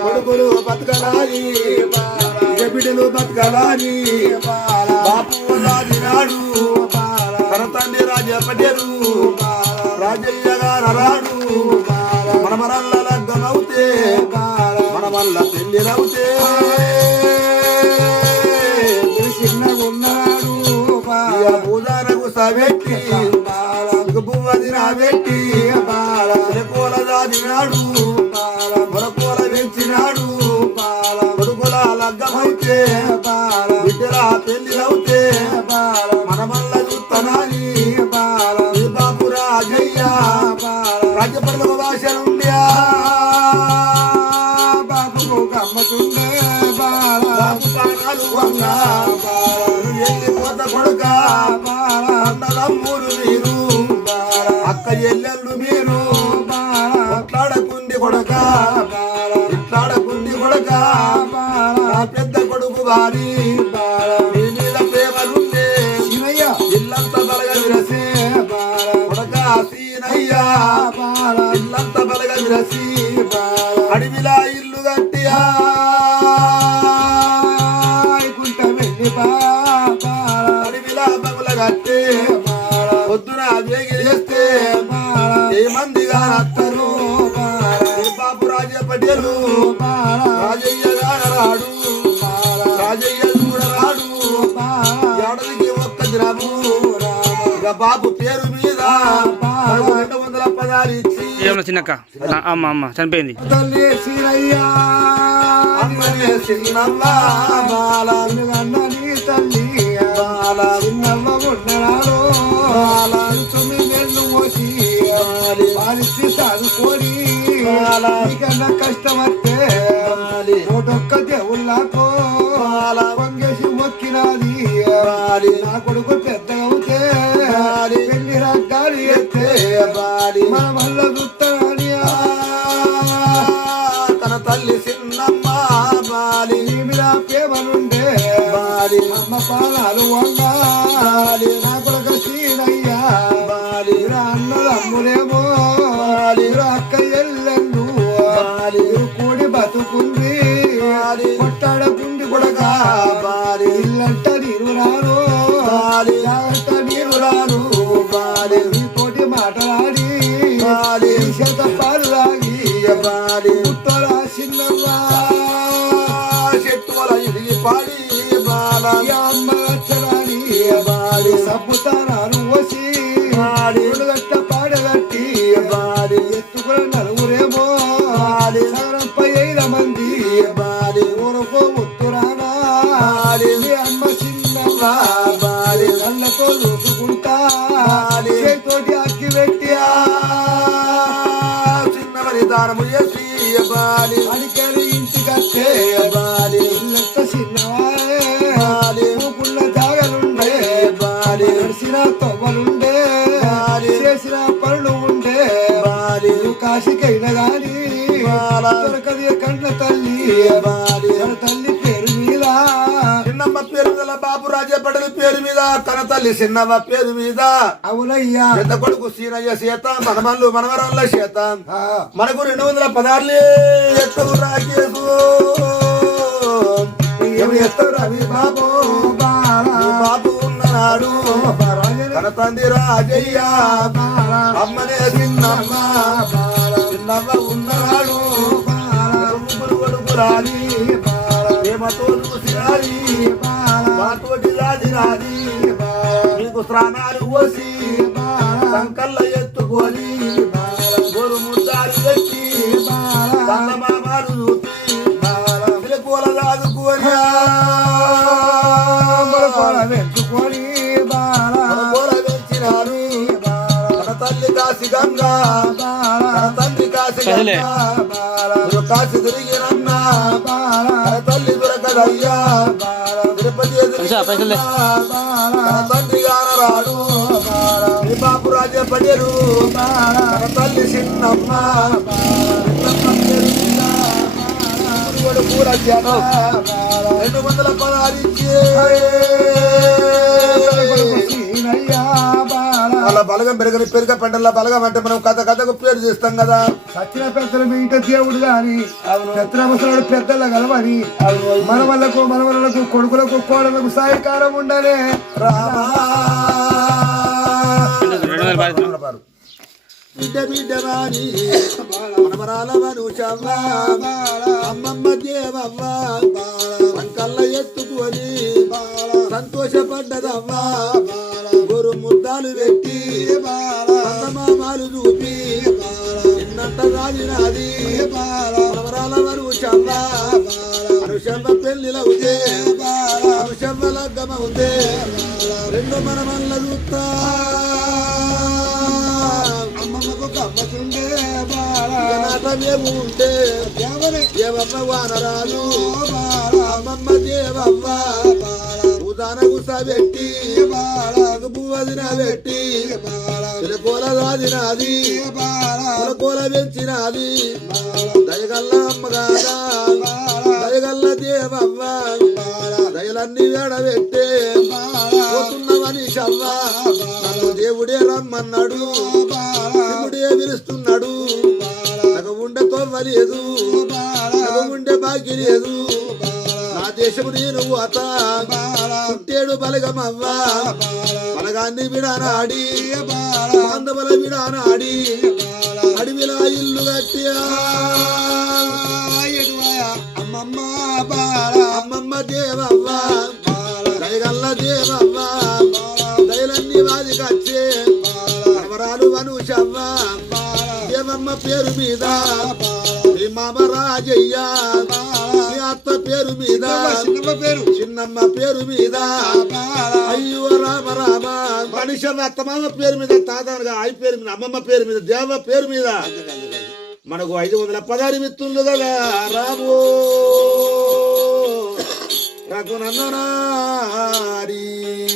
కొడుకులు బతకలాని బిడ్డలు బతకలాని బాపు రాజునాడు తన రాజపడ్డరు రాజపడ్యరు రాజయ్య గారు రాడు మన మనల్ల లగ్గమవుతే మన వల్ల పెళ్ళిరవుతే చిన్నగున్నాడు ఇక పూజారకు సవెట్టి పువ్వది నా వారి మీ మీద ప్రేమలుండే శివయ్య. ఇల్లంతా బలగ విరసి కొడక సీనయ్యా ఇల్లంతా బలగ విరసి అడవిలా ఇల్లు బాల. అడవిలా బగుల కట్టి పొద్దున వేగి చేస్తే ఏ మందిగా అత్తరు బాబు రాజ పటేలు రాజయ్య చిన్న చిన్నక్క. అమ్మ అమ్మ చనిపోయింది. వస్తే ఒకటొక్క దేవుళ్ళకు పొంగేసి మొక్కినాది నా కొడుకు పెద్దగా అవుతే పెళ్ళి రగ్గాలి ఎత్తే మన వల్ల పాలాలు వండాలి. నా కొడుకు సీనయ్యా. మీరా అన్నదమ్ములేమో మీరు అక్క కళ్ళతో చూసుకుంటా చేతోటి అక్కి పెట్టి చిన్నవరి దానము చేసి బాలి అడికెళ్ళి ఇంటికట్టే ఇల్లంత చిన్నవాడే ఊపుళ్ళ జాగలుండే. నడిసిన తవ్వలుండే. చేసిన పనులు ఉండే. నువ్వు కాశీకైనా గాని దొరకది కండ్ల తల్లి. తన తల్లి చిన్నమ్మ పేరు మీద బాబు రాజపడలి పేరు మీద కన తల్లి చిన్నమ్మ పేరు మీద. అవునయ్యా. పెద్ద కొడుకు సీనయ్య సీత మనమల్లు మనవరాళ్ళ సీత. మనకు రెండు వందల పదార్లే రాకేసు ఎత్తు రవి బాబు? ఉన్ననాడు. కన తండ్రి రాజయ్య. అమ్మనే చిన్నమ్మ. చిన్నమ్మ కొడుకు రాని ప్రేమతో నీకు స్నానాలు పోసి సంకల్ల ఎత్తుకొని గోరు ముద్దాలు పెట్టి మామాలు చూసి పిలకూల దాదుకొని వెంటుకొని బాల పెంచినారు తల్లి కాసి గంగా తండ్రి కాసి గంగా కాసి తిరిగినన్నా తన తల్లి పైసలే. తండ్రి గానరాడు నీ బాపు రాజే పడేరు తల్లి చిన్నమ్మ రెండు వందల పదహారు ఇచ్చి బలగ పెరగని పెరుగ పంటల బలగం అంటే మనం కథ కథకు పేరు చేస్తాం కదా. సచిన పెద్దలు మీ ఇంట దేవుడు గాని పెద్దలవసరాడు పెద్దల గలవని మన వాళ్ళకు మన వాళ్ళకు కొడుకులకు కోడలకు సాయకారం ఉండాలి రామా రెండు వందల బాధ్యత బిడ్డ బిడ్డ వాణి మనమరాల వనుషవ్వ అమ్మమ్మ దేవవ్వ వంకల్ల ఎత్తుకొని సంతోషపడ్డదవ్వ. ఉందే ఉందే రెండు మనమల్ల చూస్తా. అమ్మమ్మకు కమ్మతుండే నాటమేము ఉంటే దేవమ్మ వానరాలు? అమ్మమ్మ దేవమ్మ ఉదాన గుసబెట్టి పువ్వదిన పెట్టి చిలకోల రాదినాది చిలకోల పెంచినాది దయగల్ల అమ్మగాదా అన్ని వేడబెట్టే పోతున్నవని శవ్వ నన్ను దేవుడే రమ్మన్నాడు. దేవుడే పిలుస్తున్నాడు నాకు ఉండే తోవ్వలేదు నాకు ఉండే బాగి లేదు నా దేశము నేను అత. పుట్టేడు బలగమవ్వ. బలగాన్ని విడానాడి. బాంధవుల విడానాడి. అడవిలా ఇల్లు కట్టియా. దేవమ్మ పేరు మీద మీ మామ రాజయ్య మీ అత్త పేరు మీద పేరు. చిన్నమ్మ పేరు మీద అయ్యో రామ రామ. మనిషి అత్త మామ పేరు మీద తాతగా ఆయి పేరు మీద అమ్మమ్మ పేరు మీద దేవ పేరు మీద. మనకు ఐదు వందల పదహారు మిత్రులు కదా రాము. రఘునందనారి.